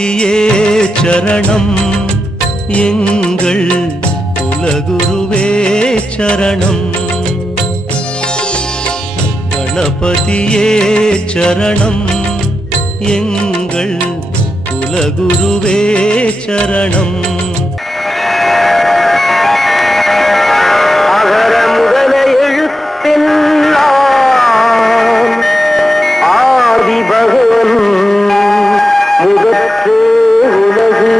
கணபதியே சரணம் எங்கள் குலகுருவே சரணம் கணபதியே சரணம் எங்கள் குலகுருவே சரணம் அகர முதல எழுத்தெல்லாம் ஆதி பகவன் முதற்றே உலகு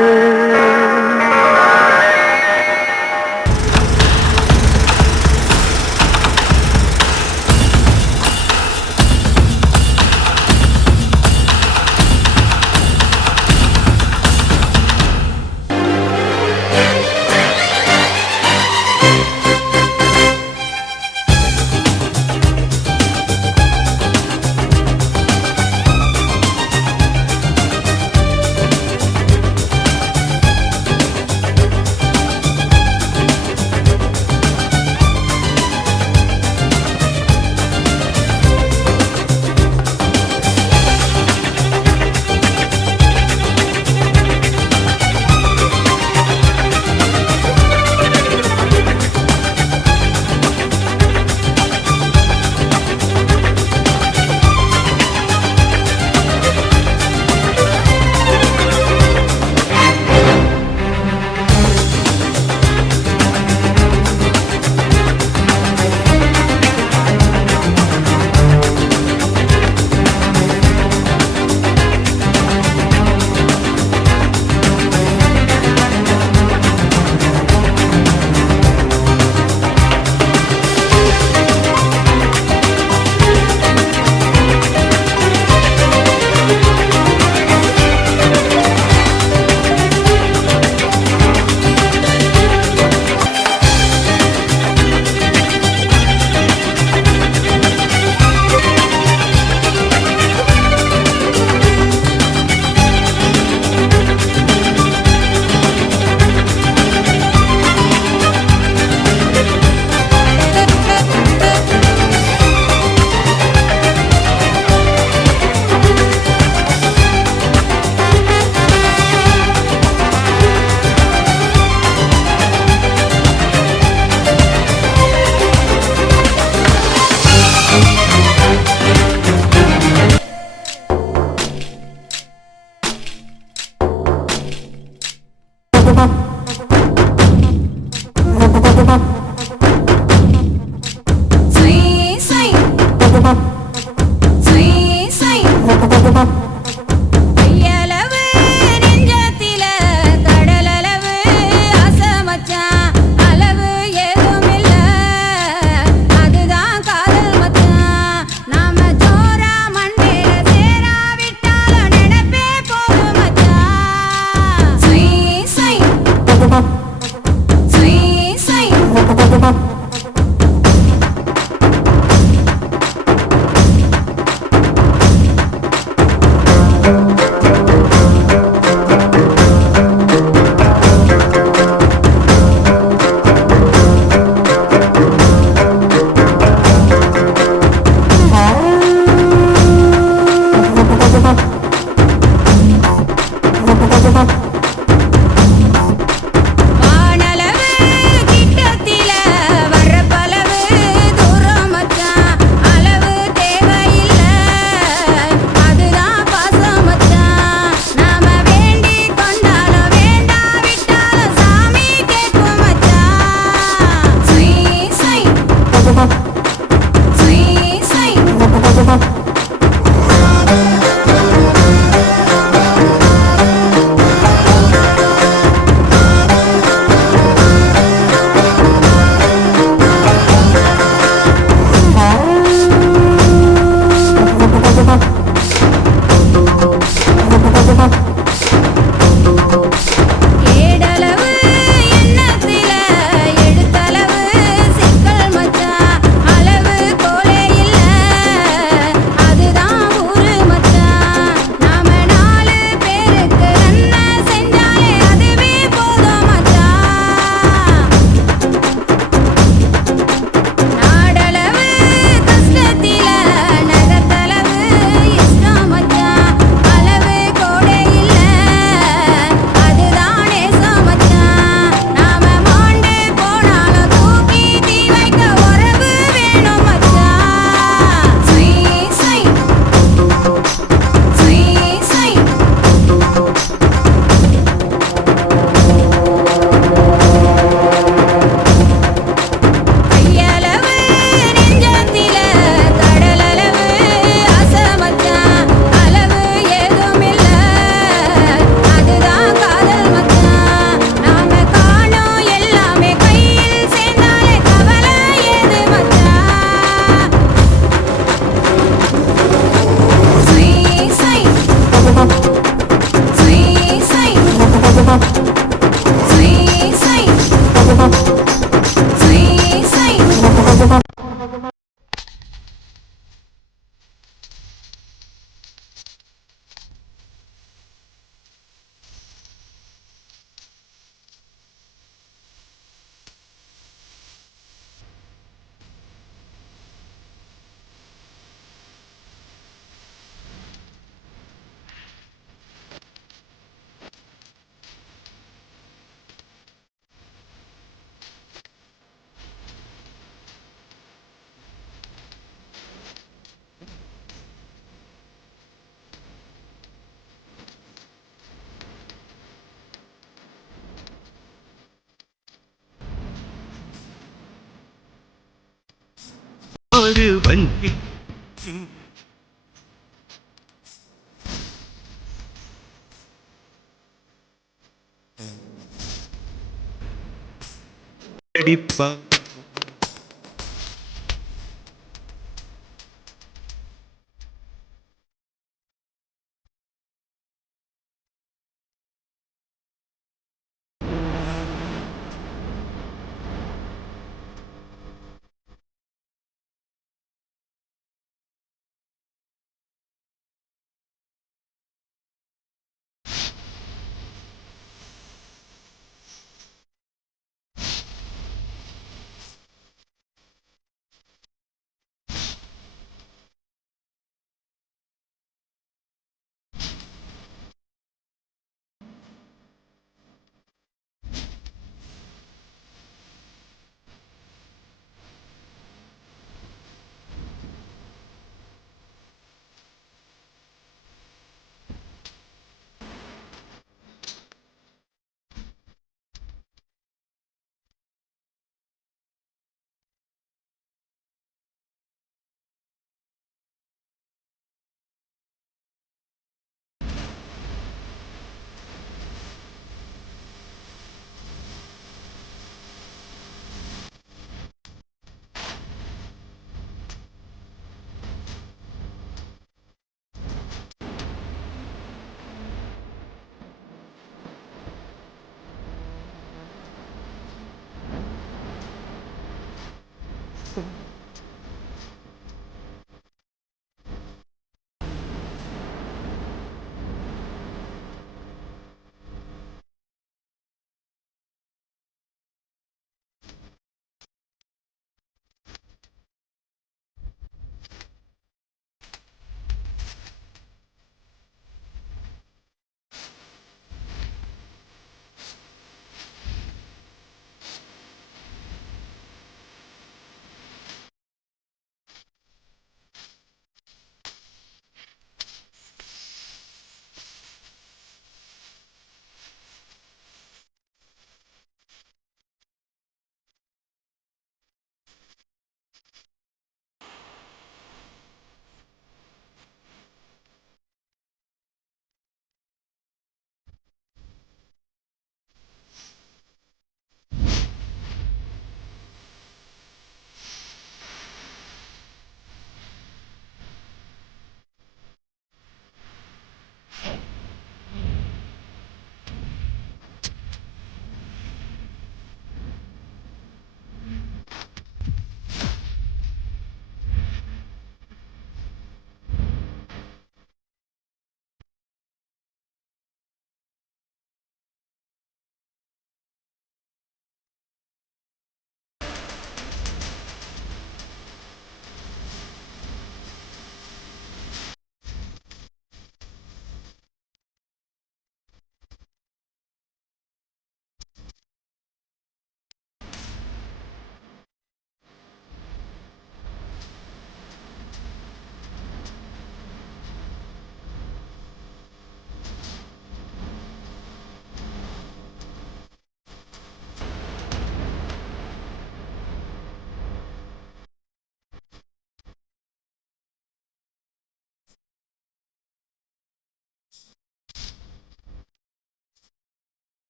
அடிப்பா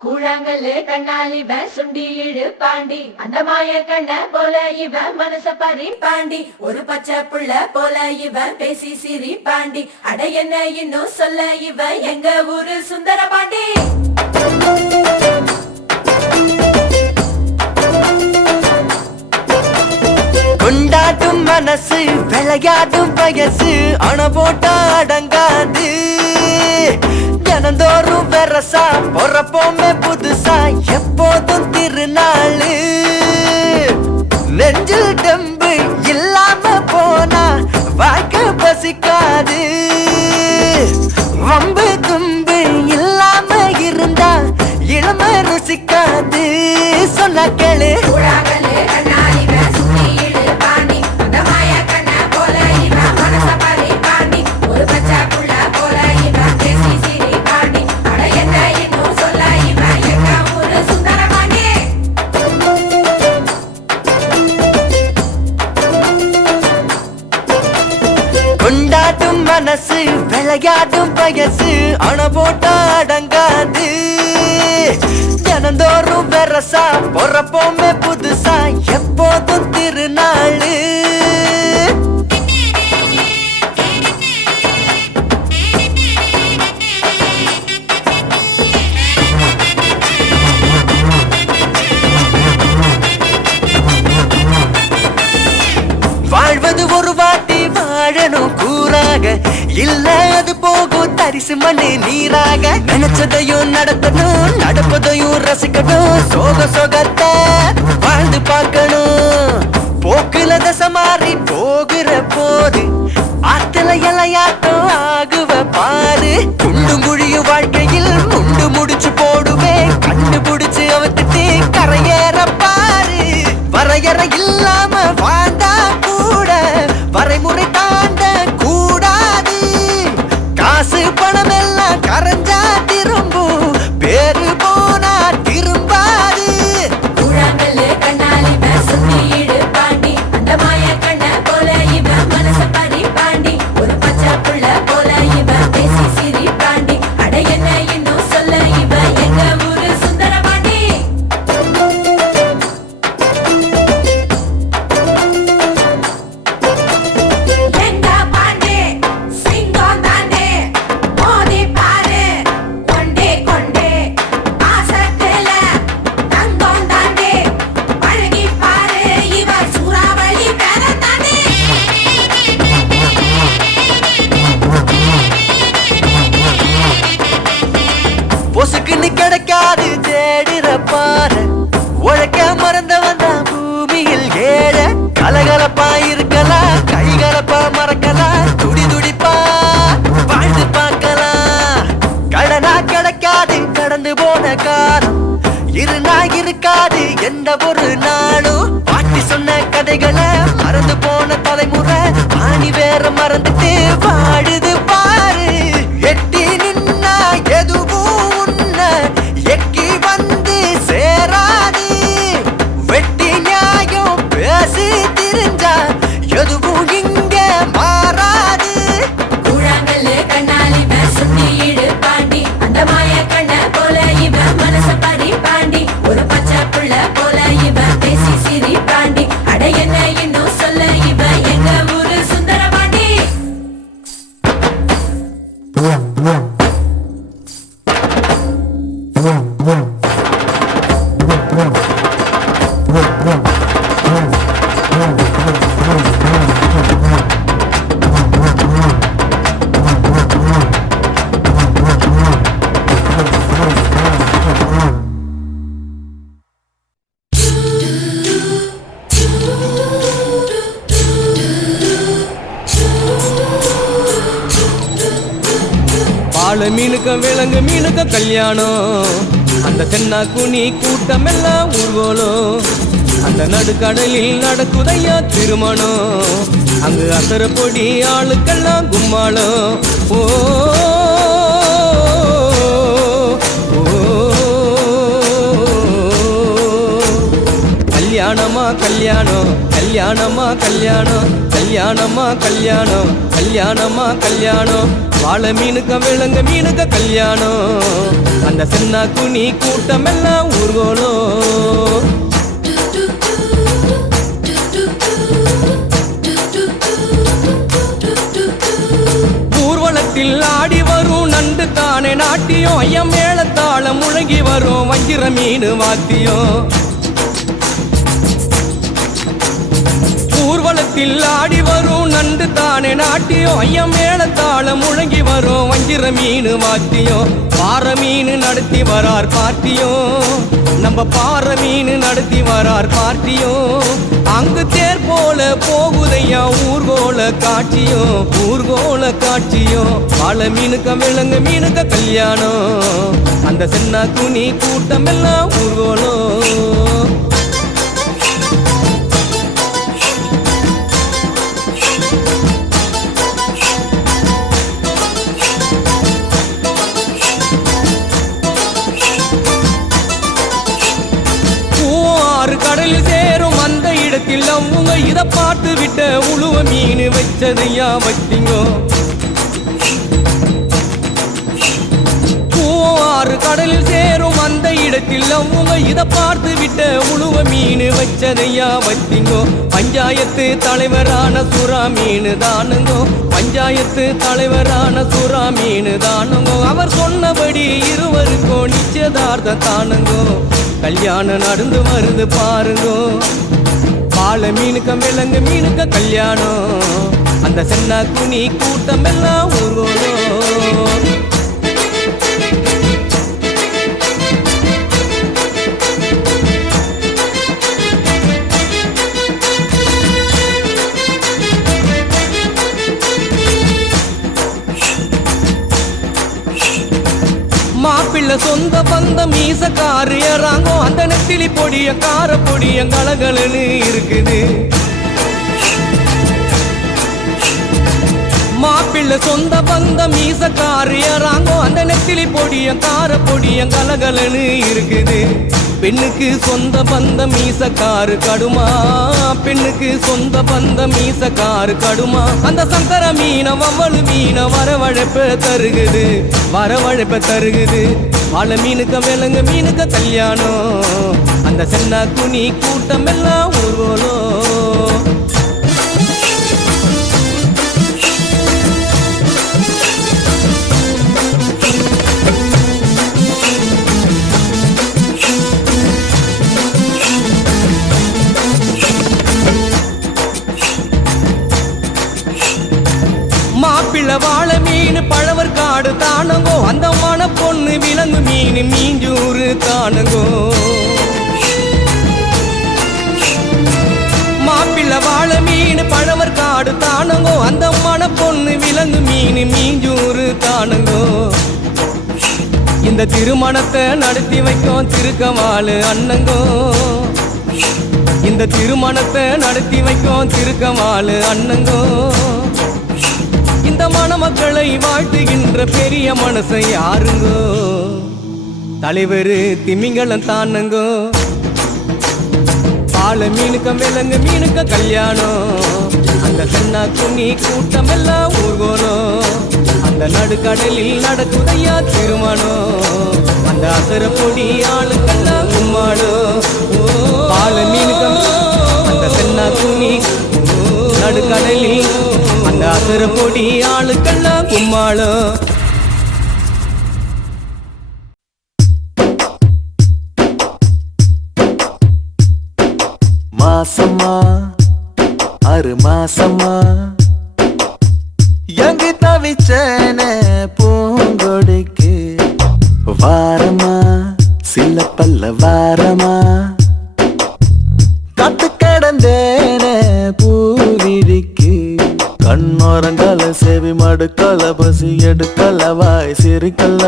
கூழாங்கல்லு கண்ணால் இவன் சுண்டி இழு பாண்டி அந்த மாய கண்ண போல இவன் மனச பறி பாண்டி ஒரு பச்சை புள்ள போல இவன் பேசி சிரி பாண்டி அட என்ன இன்னும் சொல்ல இவன் எங்க ஊரு சுந்தர பாண்டி கொண்டாடும் மனசு விளையாடும் வயசு அண போட்டா அடங்காது தினந்தோறும் வெரசா பொறப்போமே புதுசா எப்போதும் திருநாளு நெஞ்சில் டெம்பு இல்லாம போனா வாழ்க்கை பசிக்காது வம்பு தும்பு இல்லாம இருந்தா விளையாடும் வயசு அண போட்டா அடங்காது தினந்தோறும் வெரசா பொறப்போமே புதுசா எப்போதும் திருநாளு வாழ்வது ஒரு வாட்டி வாழணும் கூறாக இல்ல அது போகும் தரிசு மண்ணு நீராக நினைச்சதையும் நடத்தணும் நடப்பதையும் ரசிக்கணும் சோகத்தை வாழ்ந்து பார்க்கணும் போக்குல தசை மாறி போகிற போது ஆத்துல இலையாட்டம் ஆகுவ பாரு குண்டும் குழியும் வாழ்க்கையில் முண்டு முடிச்சு போடுவே கண்டுபிடிச்சு அவத்துட்டு கரையேற பாரு வரையறை இல்லாம வாழ்ந்தா கூட வரைமுறை தாண்ட கூடாது காசு பணம் எல்லாம் கரைஞ்சா திரும்பும் பேரு போனா திரும்பாது கூழாங்கல்லு கண்ணால் இவன் சுத்தி இடுப்பாண்டி அந்த மாய கண்ண போல இவன் மனச பறிப்பாண்டி ஒரு பச்சை புள்ள போல இவன் பேசி சிரிப்பாண்டி அட என்ன இன்னும் சொல்ல இவன் எங்க ஊரு சுந்தரபாண்டி எங்க பாண்டி சிங்கம் தாண்டி மோதி பாரு கொண்டே கொண்டே ஆசத்துல தங்கம் தாண்டி பழகி பாரு இவன் சூறாவளி பேர தாண்டி பொசுக்குன்னு கிடைக்காது தேடுற பாரு உழைக்க மறந்தவன் தான் பூமியில் ஏழ கலகலப்பா இருக்கலாம் கைகலப்பா மறக்கலாம் துடி துடிப்பா வாழ்ந்து பார்க்கலாம் கடனா கிடைக்காது கடந்து போன காலம் இருநா இருக்காது எந்த ஒரு நாளும் பாட்டி சொன்ன கதைகளை மறந்து போன தலைமுறை ஆணி வேற மறந்துட்டு வாழுது பாரு எட்டி நின்னா எதுவும் உன்ன எக்கி வந்து சேராது வெட்டி நியாயம் பேசி திரிஞ்சா எதுவும் இங்க மாறாது கூழாங்கல்லு கண்ணால் இவன் சுத்தி இடுப்பாண்டி அந்த மாய கண்ண போல இவன் மனச பறிப்பாண்டி ஒரு பச்சை புள்ள போல இவன் பேசி சிரிப்பாண்டி அட என்ன இன்னும் சொல்ல இவன் எங்க ஊரு சுந்தரபாண்டி வாழை மீனுக்க விலங்கு மீனுக்க கல்யாணம் அந்த தென்னா குனி கூட்டம் எல்லாம் ஊர்வலம் அந்த நடுக்கடலில் நடக்குதையா திருமணம் அங்கு அசர பொடி ஆளுக்கெல்லாம் கும்மாளம் ஓ கல்யாணமா கல்யாணம் கல்யாணமா கல்யாணம் கல்யாணமா கல்யாணம் கல்யாணமா கல்யாணம் வாழை மீனுக்க விலங்கு மீனுக்க கல்யாணம் அந்த சின்ன குனி கூட்டம் எல்லாம் ஊர்வலம் ஊர்வலத்தில் ஆடி வரும் நண்டு தானே நாட்டியம் ஐயம் மேளத்தாளம் முழங்கி வரும் வஞ்சிர மீன் வாத்தியம் ஊர்வலத்தில் ஆடி வரும் நண்டு தானே நாட்டியம் ஐயம் மேளத்தாளம் முழங்கி வரும் வஞ்சிர மீன் வாத்தியம் பாறை மீன் நடத்தி வரார் பார்ட்டியும் நம்ம பாறை மீன் நடத்தி வரார் பார்ட்டியும் அங்கு தேர் போல போகுதையா ஊர்கோல காட்சியும் வாழை மீனுக்க விலங்கு மீனுக்க கல்யாணம் அந்த சின்ன குனி கூட்டம் எல்லாம் ஊர்கோலம் கடலில் சேரும் அந்த இடத்தில் அவங்க இத பார்த்து விட்ட உழுவ மீன் வச்சதையா வச்சிங்கோ ஆறு கடலில் சேரும் அந்த இடத்தில் அவங்க இத பார்த்து விட்ட உழுவ மீன் வச்சதையா வச்சிங்கோ பஞ்சாயத்து தலைவரான சுறா மீன் தானுங்கோ பஞ்சாயத்து தலைவரான சுறா மீன் தானுங்கோ அவர் சொன்னபடி இருவருக்கும் நிச்சயதார்த்தம் தானுங்கோ கல்யாணம் நடந்து வருது பாருங்கோ பால மீனுக்க விலங்கு மீனுக்க கல்யாணம் அந்த சென்னா குனி கூட்டம் எல்லாம் ஊர்வலம் மாப்பிள்ள சொந்த பந்தம் மீசக்காரு ஏறாங்கோ அந்த நெத்திலி பொடிய கார பொடிய கலகலன்னு இருக்குது மாப்பிள்ள சொந்த பந்தம் மீசக்காரு ஏறாங்கோ அந்த நெத்திலி பொடிய கார பொடிய கலகலன்னு இருக்குது பெண்ணுக்கு சொந்த பந்தம் மீசக்காரு கடுமா பெண்ணுக்கு சொந்த பந்தம் மீசக்காரு கடுமா அந்த சங்கர மீன வவ்வளு மீன வரவழைப்ப தருகுது வாழ மீனுக்க விலங்கு மீனுக்க கல்யாணம் அந்த சென்னா குனி கூட்டம் எல்லாம் ஊர்வலம் மாப்பிள்ள வாழ மீன் பழவர் காடு தானுங்கோ அந்த மன பொண்ணு விலங்கு மீன் மீஞ்சூறு தானுங்கோ மாப்பிள்ள வாழ மீன் பழவர் காடு தானுங்கோ அந்த மன பொண்ணு விலங்கு மீன் மீஞ்சூறு தானுங்கோ இந்த திருமணத்தை நடத்தி வைக்கும் திருக்கவாளு அண்ணங்கோ இந்த திருமணத்தை நடத்தி வைக்கும் திருக்கவாளு அண்ணங்கோ இந்த மணமக்களை வாழ்த்துகின்ற பெரிய மனசை யாருங்கோ தலைவரு திமிங்கலம் தானுங்கோ பால மீனுக்க விலங்கு மீனுக்க கல்யாணம் அந்த சென்னா குனி கூட்டம் எல்லாம் ஊர்கோலம் அந்த நடுக்கடலில் நடக்குதையா திருமணம் அந்த அசர பொடி ஆளுக்கெல்லாம் கும்மாடும் பால மீனுக்க அந்த சென்னா குனி நடுக்கடலில் அந்த அசர பொடி ஆளுக்கெல்லாம் கும்மாளம் மாசமா 6 மாசமா எங்க தவிச்சேனே பூங்கொடிக்கு வாரமா சில பல்ல வாரமா கத்து கிடந்தேனே பூவிரிக்கு கண்ணோரங்கல செவி மடுக்கல பசி எடுக்கல வாய் சிரிக்கல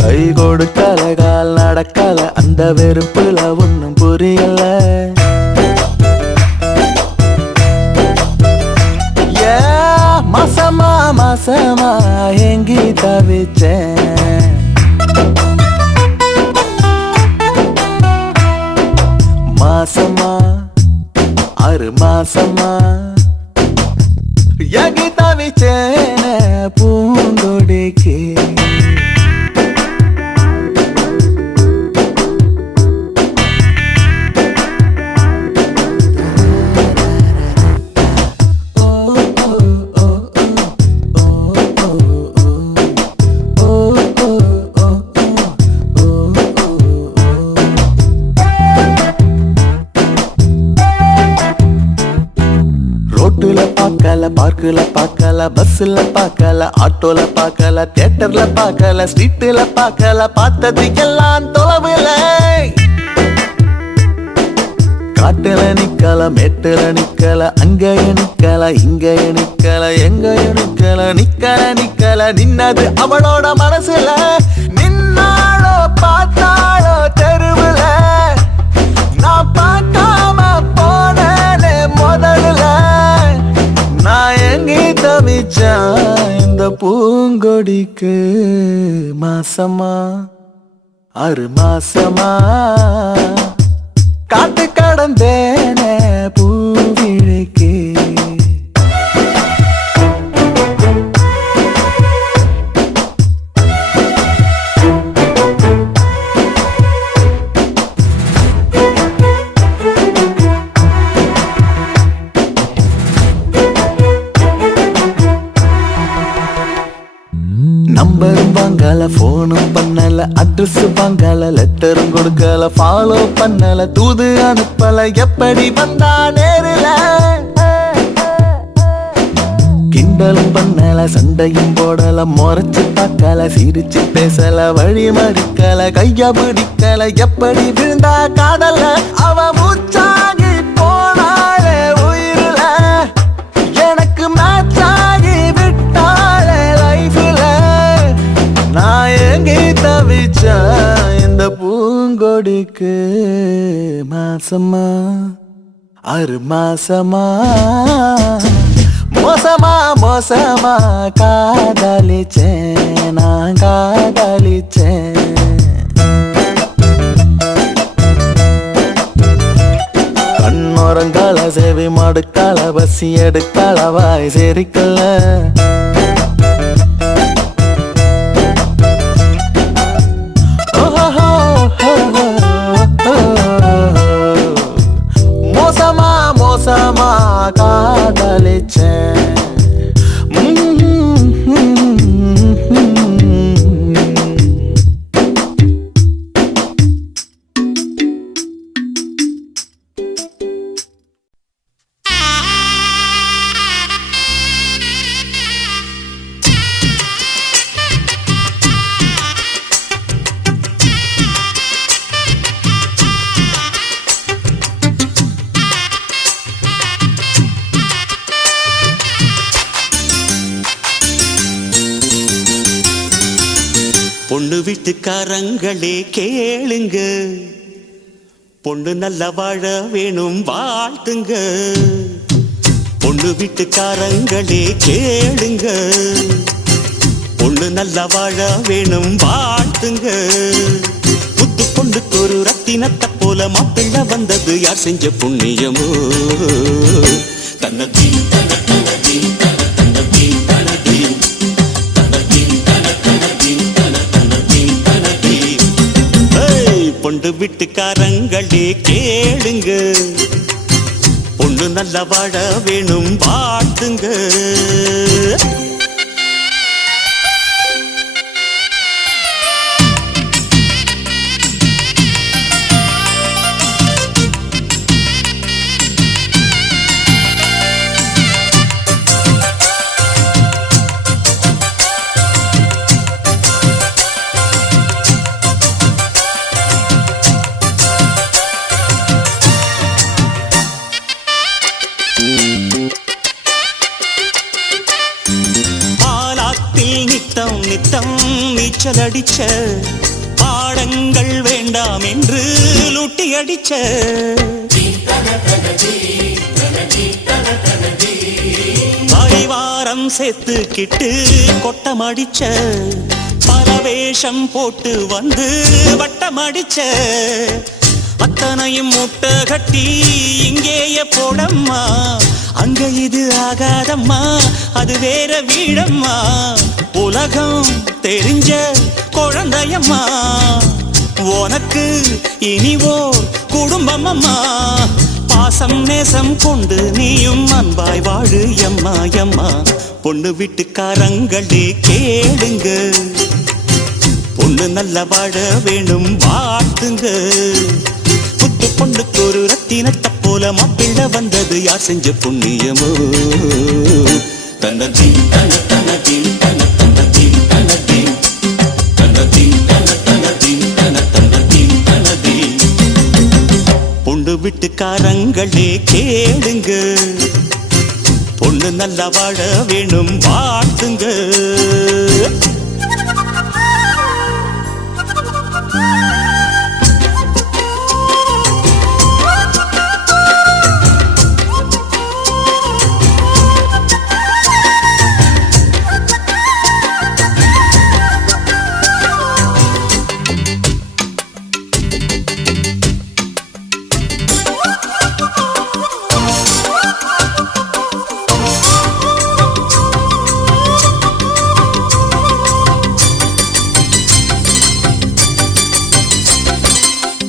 கை கொடுக்கல கால் நடக்கல அந்த வெறுப்புல ஒன்னும் புரியல மாசமா மாசமா எங்கி தவிச்சேன் மாசமா 6 மாசமா எங்கி தவிச்சேனே பூங்கொடிக்கு பார்க்கல பார்க்கல பஸ்ல பார்க்கல ஆட்டோல பார்க்கல தியேட்டர்ல பார்க்கல ஸ்ட்ரீட்ல பார்க்கல பார்த்ததுக்கெல்லாம் தொலைவில காட்டுல நிக்கல மேட்டுல நிக்கல அங்கய நிக்கல இங்கய நிக்கல எங்கய நிக்கல நிக்கல நின்னது அவளோட மனசுல நின்னாளோ பார்த்தாளோ தெருவுல நான் பார்க்காம போனே முதல்ல நான் எங்கே தவிச்சேன் இந்த பூங்கொடிக்கு மாசமா 6 மாசமா காட்டு கடந்தேனே நம்பரும் வாங்கல போனும் பண்ணல அட்ரஸ் வாங்கல லெட்டரும் கொடுக்கல ஃபாலோ பண்ணல தூது அனுப்பல எப்படி வந்தா நேரில கிண்டலும் பண்ணல சண்டையும் போடல முறைச்சு பார்க்கல சிரிச்சு பேசல வழி மறிக்கல கையா பிடிக்கல எப்படி விழுந்தா காதல அவ மூச்சாகி போனாலே உயிரில எனக்கு மேட்சாகி விட்டாலே லைஃப்ல நான் எங்கே தவிச்சேன் இந்த பூங்கொடிக்கு மாசமா 6 மாசமா மோசமா மோசமா காதலிச்சேன் நான் காதலிச்சேன் கண்ணோரங்கால சேவை மடுக்கால பசி எடுக்கால வாய் சேரிக்கல மோசமா மோசமா காதலிச்சேன் பொண்ணு வீட்டுக்காரங்களே கேளுங்க, பொண்ணு நல்ல வாழ வேணும் வாழ்த்துங்க. பொண்ணு வீட்டுக்காரங்களே கேளுங்க, பொண்ணு நல்ல வாழ வேணும் வாழ்த்துங்க. புத்து பொண்ணுக்கு ஒரு ரத்தினத்தை போல மாப்பிள்ளை வந்தது யார் செஞ்ச புண்ணியமோ. தன்னதி தன்னதி தன்னதி தன்னதி பொண்ணு வீட்டுக்காரங்களே கேளுங்க, பொண்ணு நல்ல வாழ வேணும் வாழ்த்துங்க. நித்தம் நீச்சல் அடிச்ச பாடங்கள் வேண்டாம் என்று லூட்டி அடிச்ச வாரம் சேர்த்துக்கிட்டு கொட்டம் அடிச்ச பல வேஷம் போட்டு வந்து வட்டம் அடிச்ச அத்தனையும் முட்டை கட்டி இங்கேயே போடம்மா, அங்க இது ஆகாதம்மா அது வேற வீடம்மா. உலகம் தெரிஞ்ச குழந்தையம்மா, உனக்கு இனிவோ குடும்பம் அம்மா. பாசம் நேசம் கொண்டு நீயும் அன்பாய் வாழு எம்மா எம்மா. பொண்ணு வீட்டுக்காரங்களே கேளுங்க, பொண்ணு நல்ல வாழ வேணும் வாழ்த்துங்க. புத்து பொண்ணுக்கு ஒரு ரத்தினத்தை போல மாப்பிள்ளை வந்தது யார் செஞ்ச புண்ணியமோ. தன்னதி தன தனதி தன தனதி தனதி தனதி தன தனதி தன தனதி தனதி. பொண்ணு வீட்டுக்காரங்களே கேளுங்க, பொண்ணு நல்லா வாழ வேணும் வாழ்த்துங்க.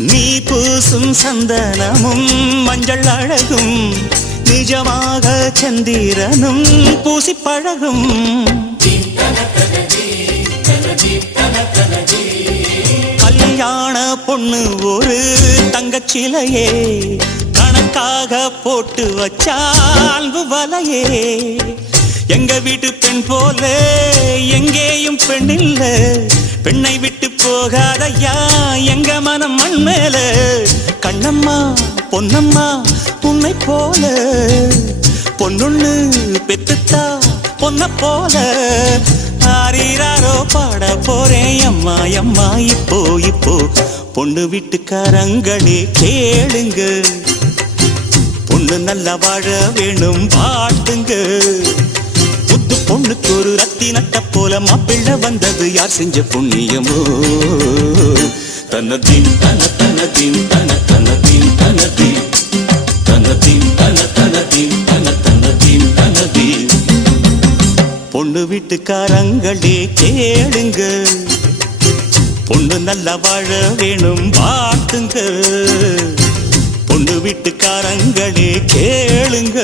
நீ பூசும் சந்தனமும் மஞ்சள் அழகும் நிஜமாக சந்திரனும் பூசி பழகும். பொண்ணு ஒரு தங்கச்சிலையே கணக்காக போட்டு வச்சா அன்பு வலையே எங்க வீட்டு பெண் போல எங்கேயும் பெண் இல்ல பெண்ணை விட்டு போகாதையா எங்க மனம் மண் மேல கண்ணம்மா பொன்னம்மா உன்னை போல பொன்னொன்னு பெத்துத்தா பொன்ன போல ஆரீராரோ பாட போறேன் அம்மா அம்மா இப்போ இப்போ பொண்ணு வீட்டுக்காரங்களே கேளுங்க பொண்ணு நல்லா வாழ வேணும் பாட்டுங்க புத்து பொண்ணுக்கு ஒரு ரத்தினத்தை போல மாப்பிள்ளை வந்தது யார் செஞ்ச புண்ணியமோ தன்னதீன் தன தனதீன் தன தனதீன் தனதீன் தனதீன் தன தனதீன் தன தனதீன் தனதீன் பொண்ணு வீட்டுக்காரங்களே கேளுங்க பொண்ணு நல்லா வாழ வேணும் பாட்டுங்க பொண்ணு வீட்டுக்காரங்களே கேளுங்க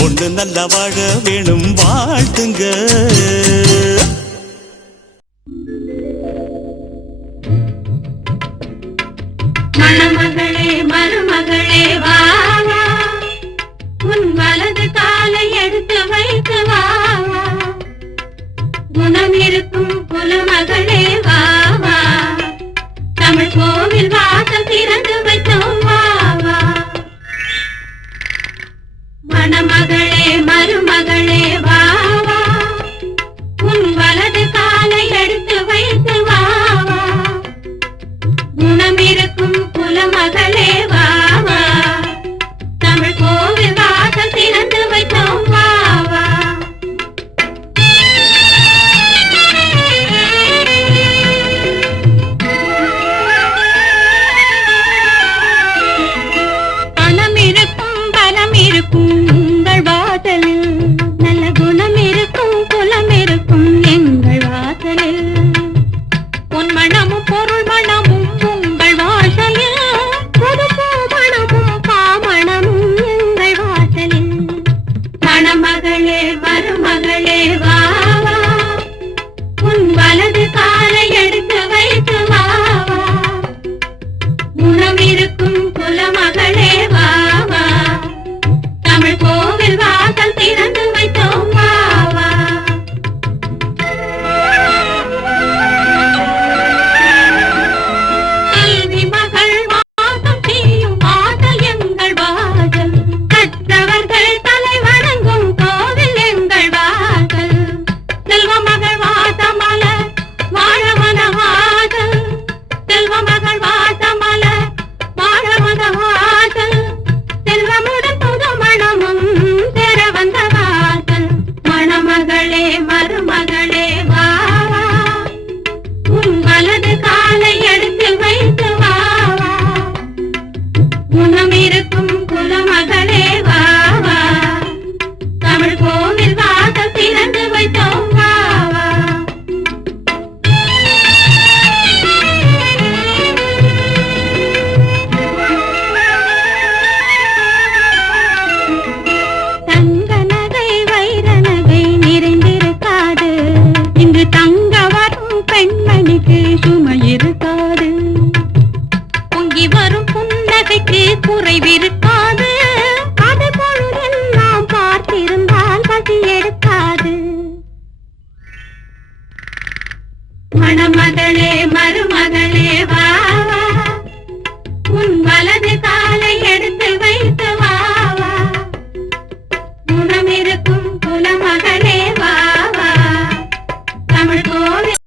பொண்ணு நல்லா வாழ வேணும் வாழ்த்துங்க மணமகளே மருமகளே வா வா உன் வலது காலை எடுத்து வைத்து வா வா குணம் இருக்கும் குலமகளே வா வா தமிழ் கோவில் வாசல் திறந்து வைத்தோம் வா வா மணமகளே மருமகளே வா வா உன் வலது காலை எடுத்து வைத்து வா வா குணம் இருக்கும் குலமகளே வா வா தமிழ் கோவில் வாசல் திறந்து வைத்தோம் வா வா பணம் இருக்கும் பலம் இருக்கும் உங்கள் வாசலில் நல்ல குணம் இருக்கும் குலம் இருக்கும் எங்கள் வாசலில் பொன் மணமும் பொருள் மணமும் உங்கள் வாசலில் புது பூ மணமும் பாமணமும் எங்கள் வாசலில் மணமகளே மருமகளே வா வா உன் வலது காலை எடுத்து வைத்து வா வா குணம் இருக்கும் குலமகளே வா வா தமிழ் கோவில் வாசல் திறந்து வைத்தோம் வா வா கல்வி மகள் வாசம் செய்யும் வாசல் எங்கள் வாசல் கற்றவர்கள் தலை வணங்கும் கோவில் எங்கள் வாசல் செல்வ மகள் வாசமல வாழமன வாசல் செல்வ மகள் வாசமல வாழமன வாசல் செல்வமுடன் புது மணமும் சேர வந்த வாசல் மணமகளே மருமகளே வா வா உன் வலது காலை எடுத்து வைத்து வா வா குணம் இருக்கும் குலமகளே வா வா தமிழ் கோவில் வாசல் திறந்து வைத்தோம் வா வா தங்க நகை வைர நகை நிறைந்திருக்காது இன்று தங்க வரும் பெண்மணிக்கு சுமை இருக்காது பொங்கி வரும் புன்னகைக்கு குறைவிருக்காது அது பொழுதெல்லாம் பார்த்திருந்தால் பசி எடுக்காது மணமகளே மருமகளே வா வா உன் வலது காலை எடுத்து வைத்து வா வா குணம் இருக்கும் குலமகளே